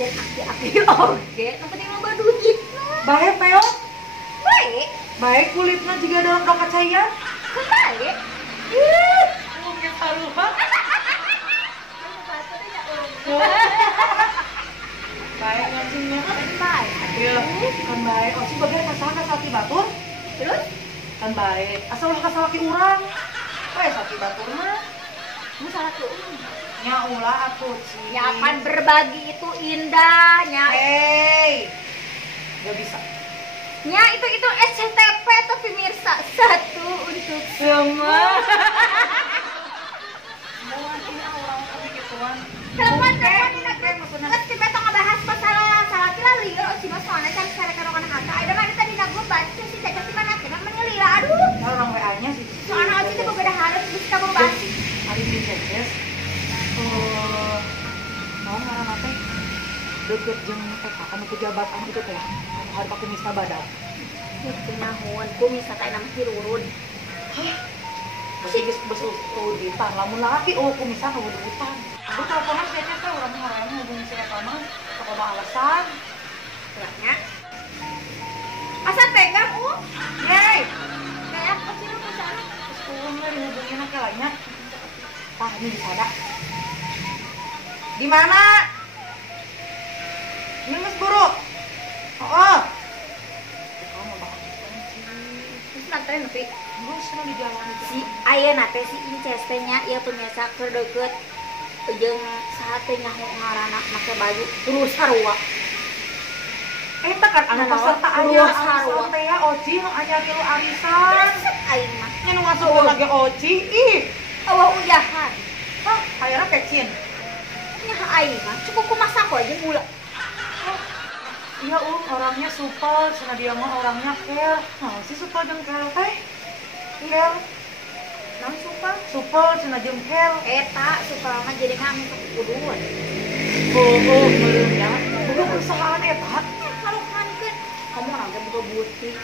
Aki-aki oge, nu penting loba duit. Baik, Peo. Baik. Baik kulitnya juga dalam dompet saya. Baik. Mungkin haruha. Baik ngajinya. Baik. Iya, kan baik. Oci bagian masalah ka Sakti Batur. Terus? Kan baik. Asal ulah ka salaki urang. Bae Sakti Batur mah. Lu salah tuh. Nya ulah atuh, Ci. Ya kan berbagi itu indahnya. Hey. Gak bisa. Ya itu SCTP tuh pemirsa satu untuk semua. Semua ini orang tapi gituan. Telepon terus si Beto ngebahas masalah salah kira liur si Mas soalnya kan sekarang kan hata. Ada mana tadi nago baca si Caca si mana kena menilila aduh. Orang WA-nya sih. Soalnya Oci tuh udah harus bisa membahas. Hari ini Ceces. Mau ngaran teh deket jeung eta anu pejabatan itu teh anu hari pakai mista badak. Itu nyahoan ku misa teh nama Hirurun. Hah? Masih geus besul di tah lamun laki ku misa nu utang. Aku teleponan Ceces teh urang ngaranna hubungi si eta mah sakoba alasan. Ya. Asa pegang Yeay. kayak Oci lu ke sana. Terus kurang lah dihubungin ke lainnya. Tah ini di sana. Di mana? Ini Mas Guru. Oh. Terus nanti nepi Gue senang di jalan itu. si ayeuna teh si Inces teh nya ieu pemirsa keur deukeut jeung saha teh nyaho ngaranna make baju terus sarua. Eta kan anu Nah, peserta terus aya sarua. arisan teh ya Oci nu anyari lu arisan. Aing mah Nya nu ngasup lagi Oci. Ih. eueuh udahan. Hah, hayana kecin. Nya aing mah cukup ku masak aja gula. Iya orangnya supel, cenah dia mah orangnya care. Nah, si supel jeung care teh. Care. Naon supel? Supel cenah jeung care. Eta supel mah jadi kami kuduan. Meureun ya. Bukan perusahaan eta. Kalau kankeun kamu orang teh buka butik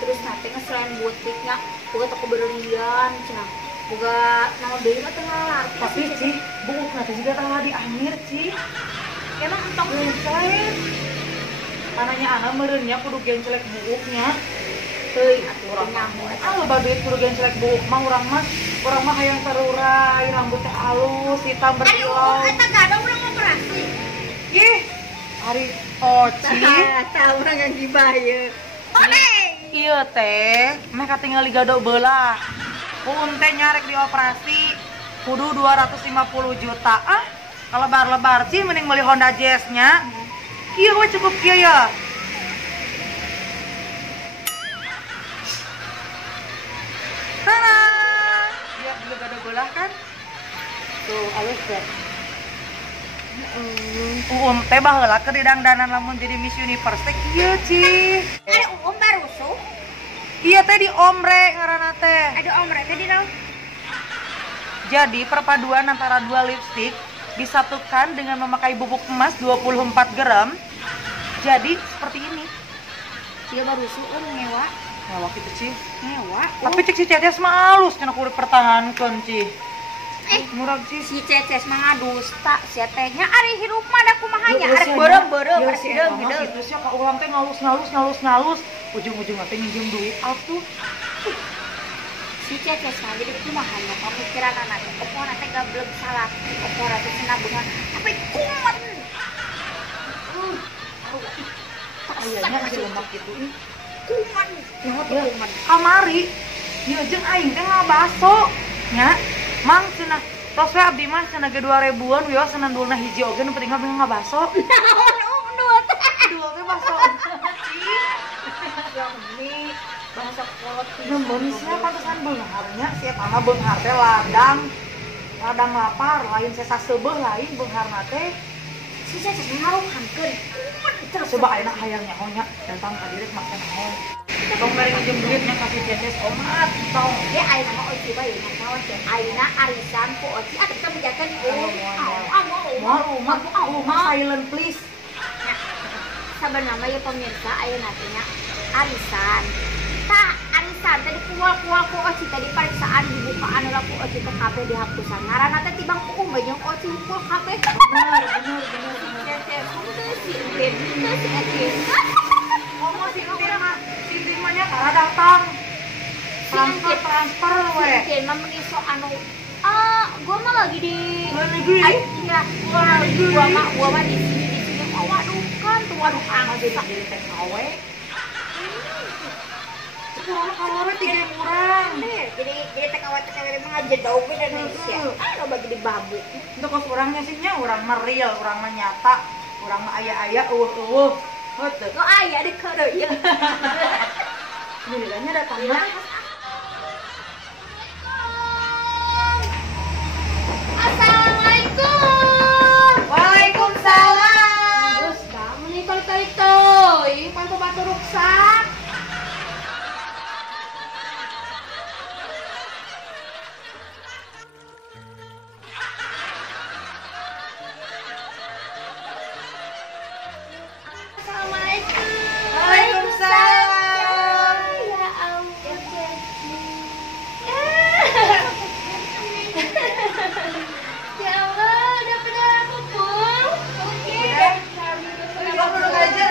terus nanti selain butiknya buka toko berlian cenah. Boga naon deui mah teu ngalarti. Tapi Ci, buuk nanti juga tanggal di akhir Ci. Emang entong Gencelek. Anaknya anak meureunnya kudu gencelek buuknya. teuing atuh urang nyaho eta. Ah loba duit kudu gencelek buuk mah urang mah hayang sarurai, rambut teh alus, hitam Ari berkilau. eta gada urang operasi. Ih, Ari Oci. Tah urang yang dibayar. Oke. Ieu teh meh katinggal di gado beulah. Puun teh nyarek dioperasi kudu 250 juta. Ah, kalebar-lebar Ci mending beli Honda Jazz-nya. Kieu we cukup kieu ya. Tada! Lihat juga gado beulah kan? Tuh, alus teh. Teh baheula keur didangdanan lamun jadi Miss Universe teh kieu Ci. Ada barusu. Iya teh di ombre ngaranna teh. Ada omre teh di naon? Jadi perpaduan antara dua lipstik disatukan dengan memakai bubuk emas 24 gram. Jadi seperti ini. Dia barusu nyewa. Nah, waktu itu Ci. Nyewa. Tapi cek si Ceces mah alus cenah kudu pertahankeun Ci. Murah Ci. Si Ceces mah ngadusta sia teh nya ari hirup mah da kumaha nya Geus arek nya, beureum-beureum geus arek sia, hideung-hideung. Terus ya ka urang teh ngalus. Ujung-ujung teh minjem duit atuh. Si Ceces mah jadi kumaha nya pamikiran anak teh opona teh gablek salah opona teh cenah beungan tapi kumat. Ayahnya aja lemak gitu. Kumat. Nyaho teh kumat. Kamari ieu jeung aing teh ngabaso nya. Mang cenah tos we abdi mah cenah ge 2000-an we cenah dulna hiji oge nu penting mah pengen ngabaso. Naon undut. Dua teh baso. Yang ini bahasa kolot Nembon sia pantesan beungarnya si eta mah beunghar teh ladang lapar lain sesa seubeuh lain beungharna teh. Si Ceces ngaruhankeun. Kumat terus. Coba ayeuna hayang nyahonya tentang hadirin mak teh naon. Tong bari minjem duitnya kasih Ceces omat tong. Ya ayeuna mah Oci bae nya naon teh. Ayeuna arisan ku Oci atuh kita menjakan Rumah silent please. Sabenerna mah ya pemirsa ayeuna teh nya arisan. Tak arisan tadi kual-kual ku oci tadi pariksaan dibukaan lah ku oci teh kabeh dihapusan. Ngaranna teh tibang ku jeung oci kual kabeh. Bener. Kamu tuh si Entin, tuh si Entin. Ngomong si Entin mah nya kara datang. Transfer we. Entin mah mengiso anu gua mah lagi di Luar negeri. iya, gua mah di sini. Oh, waduh kan tuh waduh Jadi TKW. Kurang kalau tiga kurang. Jadi TKW mah aja jauh beda Indonesia. Lo bagi di babu. Untuk kos orangnya sihnya orang real, orang nyata, orang aya Heuh. Lo aya di kado ya. Milihnya datang mah. Assalamualaikum. Waalaikumsalam. Terus kamu nih kali ini pan batu ruksak. Assalamualaikum. Waalaikumsalam. Ya ampun. Ya Allah, udah pada kumpul. Oke. Duduk aja.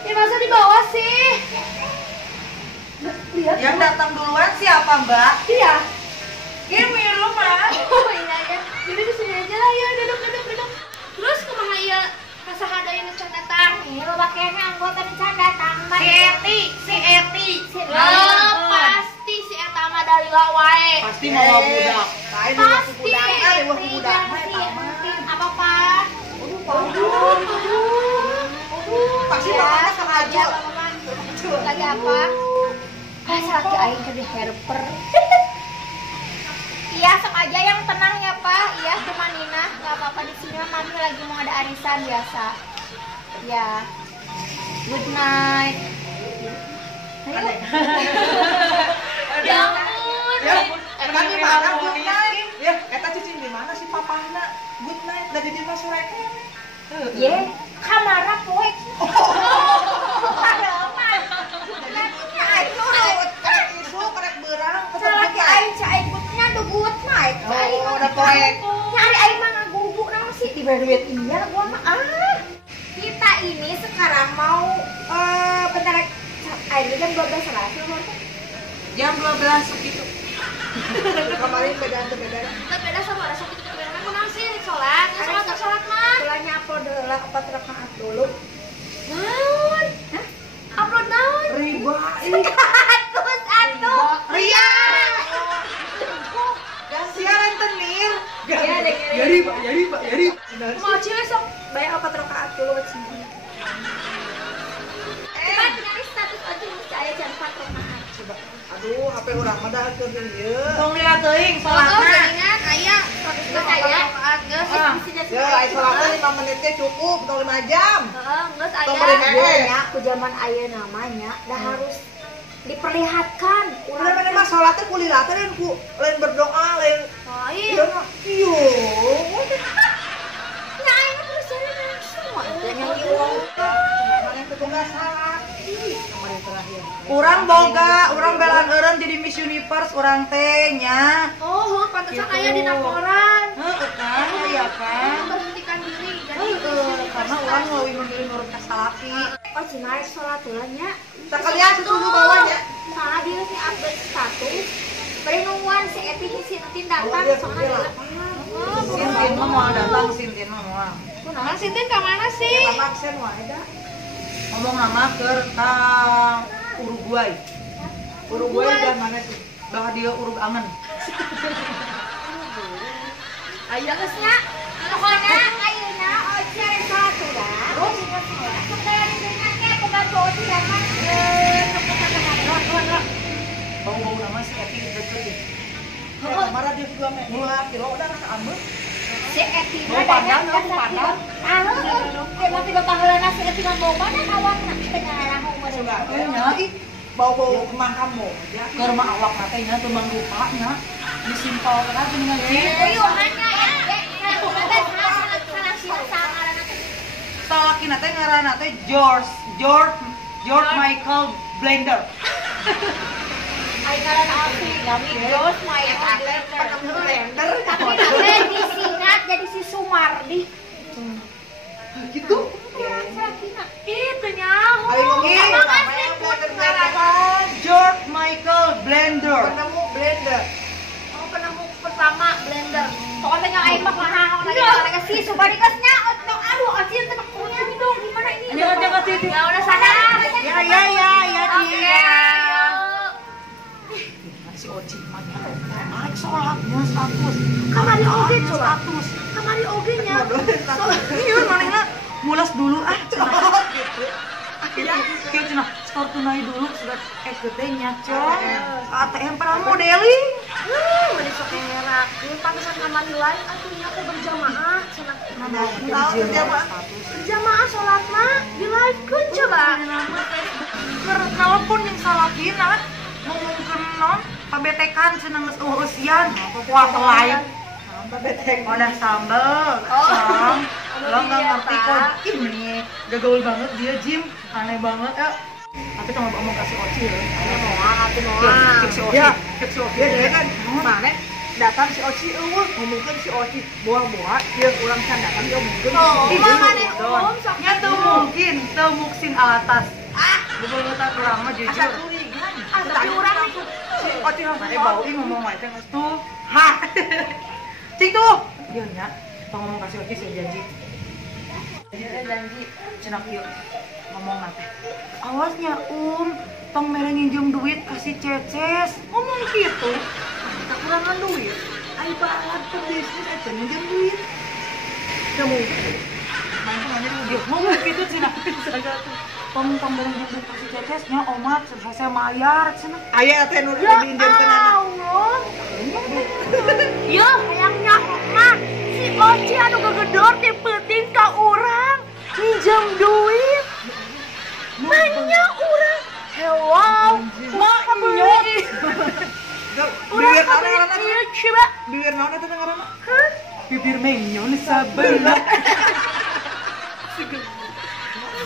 Ya masa di bawah sih? Lihat. Yang datang duluan siapa, Mbak? Iya. Gini lu mah. Oh iya ya. Jadi di sini aja lah ya, duduk. Terus kumaha ieu kasahada ini can datang? Lo bakenya anggota di can datang. Si Eti. Pasti si eta mah dalila wae. Pasti mau budak. Pasti budak mah eta mah. Apa? Aduh. Pasti papanya sengaja. Lagi apa? Laki aing jadi helper. Iya, sengaja yang tenang ya Pak. Iya, cuma Nina. Gak apa-apa di sini mami lagi mau ada arisan biasa. Ya. Good night. Ya ampun. Emang di mana good night? Ya, eta cicing di mana sih papahna? Good night dari di mas sore. Ye, kamara poek. Karek berang. Laki aing cai gutnya do good night. Oh, udah poek. Nyari aing mah ngagubuk naon sih tiba duit iya gua mah Kita ini sekarang mau bentar aing jam 12 lah. Jam 12 segitu. Kemarin beda. Beda sama rasa kita beda kan kunaon sih sholat mah. Kulanya upload dulu 4 rakaat dulu. Naon? Hah? Upload naon? Riba. Atuh. Ria. Siaran tenir. Jadi, Pak. mau cewek sok bayar 4 rakaat dulu sini. Cepat nyari status aja mesti aya jam 4 rakaat coba. Aduh, HP urang mah dah keur dieu. Tong lihat teuing Oh, salatna. ingat aya status aya. Geus Ya, ai salatna 5 menit teh cukup, tong 5 jam. Geus Tong beri aya. ngege. Ya, ku zaman aya namanya dah harus diperlihatkan. Urang mah mah salat teh kulila teh lain berdoa, lain Lain. Iyo. Nya aing terus jalan langsung. Nyanyi wong. Mana petugas salat. Kemarin terakhir. Urang boga, urang belaan eureun jadi Miss Universe urang teh nya. Oh, pantesan Gitu. aya di laporan. Heeh kan, iya kan. Memberhentikan diri jadi Karena orang leuwih memilih nurut ka salaki. oh cenah salat heula Sekalian susu bawahnya. Salah dia si update status. Beri nungguan si Epi si Entin datang soalnya. Sintin mah mau datang, Sintin mah mau. Kunaon Sintin ka mana sih? Ya Pak absen wae da. Ngomong nama ke Uruguay. Uruguay dan mana tuh? Bah dia urug angen. Ayo geus nya. Pokona ayeuna ocer salat udah. Terus sekarang dengan ke pembantu zaman Bau-bau nama si Epi deket ya. Kemarin dia juga mulai kilo udah rasa ambek. si Epi Bau pandan, bau pandan. Tiba-tiba baheulana si Epi mah bau badan awakna tengah rahong Enggak, ih bau-bau kemang kamu. Keur mah awak katanya teu mangrupanya. Disimpel teh dengan hanya ya. salakina teh ngaranna teh George George Michael Blender. Ay kala na ako kami George Michael Blender. Tapi nanti disingkat jadi si Sumardi. Gitu. Itu nyaho. George Michael Blender. Penemu blender. Oh, penemu pertama blender. Pokoknya yang aing mah mahal lagi si Sumardi kasnya. Aduh, Acil tebak punya nih dong. Gimana ini? Jangan Titi. Ya udah sana. Ya. Si Oci mana? Arek sholatnya status. Kamari oge coba. Status. Kamari oge nya. Iya, manehna mulas dulu Akhirnya kieu cenah store tunai dulu sudah gedenya, Cong. ATM pernah modeling. Mending sok ngerakeun pantesan kamari lain atuh nya aku berjamaah cenah. Berjamaah sholat mah di live-keun coba. Kenapa yang salah kina ngomongkeun non pabetekan cenah geus urusian wah lain. Wadah sambel, Cong. Lo nggak ngerti kok ini gaul banget dia Jim, aneh banget ya. Tapi kalau ngomong kasih Oci ya. Si Oci Ya kan. Mana datang si Oci ngomongkeun si Oci buah-buah dia urang can datang dia ngomongkeun. nya tuh mungkin teu muksin atas. Bebeuleutan urang mah jujur. Asa curigan. Tapi urang nih. Si Oci Mane bau ngomong wae teh geus tuh. Ha. Cing tuh. Ieu nya tong ngomong kasih Oci sih janji. Janji. Cenah kieu ngomong teh. Awasnya tong mere nginjem duit kasih Ceces. Ngomong gitu. kekurangan duit. Ai banget pebisnis aja minjem duit. Kamu Dia ngomong gitu cenah. Tong mere nginjem duit kasih Cecesnya omat selesai mayar cenah. aya teh nu Ya diinjemkeun anak. Allah. Ya, hayangnya mah si Oci anu gegedor teh penting ka urang. Minjem duit. Nanya urang. Hello. Mak nyok. Bibir naon ngaranna? Iya, coba. Bibir naon eta ngaranna? Bibir menyon sabelah.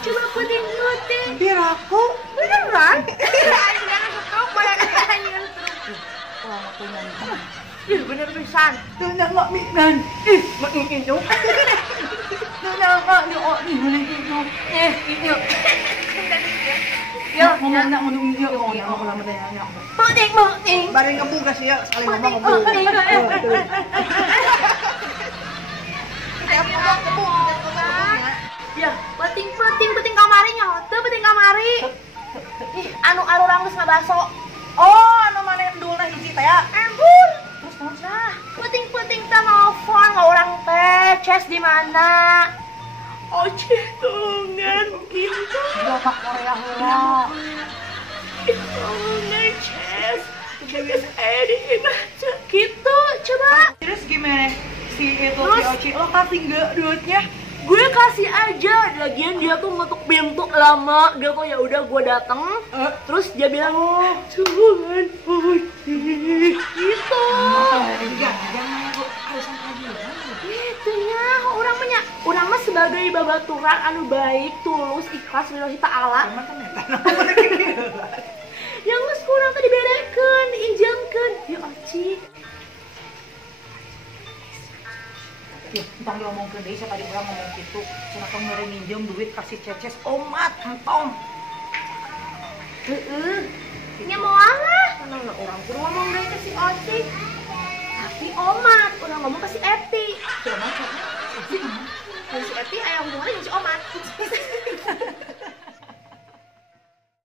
Coba penting penting. Bibir aku. Beneran? Aing jangan ketok boleh nanya terus. Wah, aku nyanyi. Ih, bener pisan. Tuh nggak minan. Ih, makin jauh. Tuh nggak di mana itu? Itu. Ya, ngomongnya ngomong dia ngomong lama teh nya. Penting penting. Bari ngebung ka sia sekali Penting ngomong. penting. Ya, penting penting kamarinya. Teu penting kamari. Ih, anu alurang geus ngabaso. Oh, anu mana endul teh hiji teh ya. Ampun. Terus Nah, penting teh nelfon ka urang teh. Ces di mana? Oci tungan gitu. bapak Korea heula. Tungan Ces. Ces di baca gitu. Coba. Terus gimana si itu Terus? si Oci lo kasih enggak duitnya? Gue kasih aja, lagian dia tuh ngetuk pintu lama, dia tuh ya udah gue dateng, terus dia bilang Tuhan Oci gitu. Enggak, jangan aku alasan lagi. Gitu ya, orang mah sebagai babaturan anu baik, tulus, ikhlas, lillahi ta'ala. Emang kan eta. Yang geus kurang teh diberekeun, diinjemkeun. Ya Oci. Ya, entong diomongkeun deui tadi urang ngomong gitu. Cenah tong mere minjem duit kasih Ceces omat entong. Nya moal lah. Karena orang kudu ngomong deui ke si Oci. Tapi omat, urang ngomong ke si Eti. Cenah Si Eti aya hubungannya jeung si omat.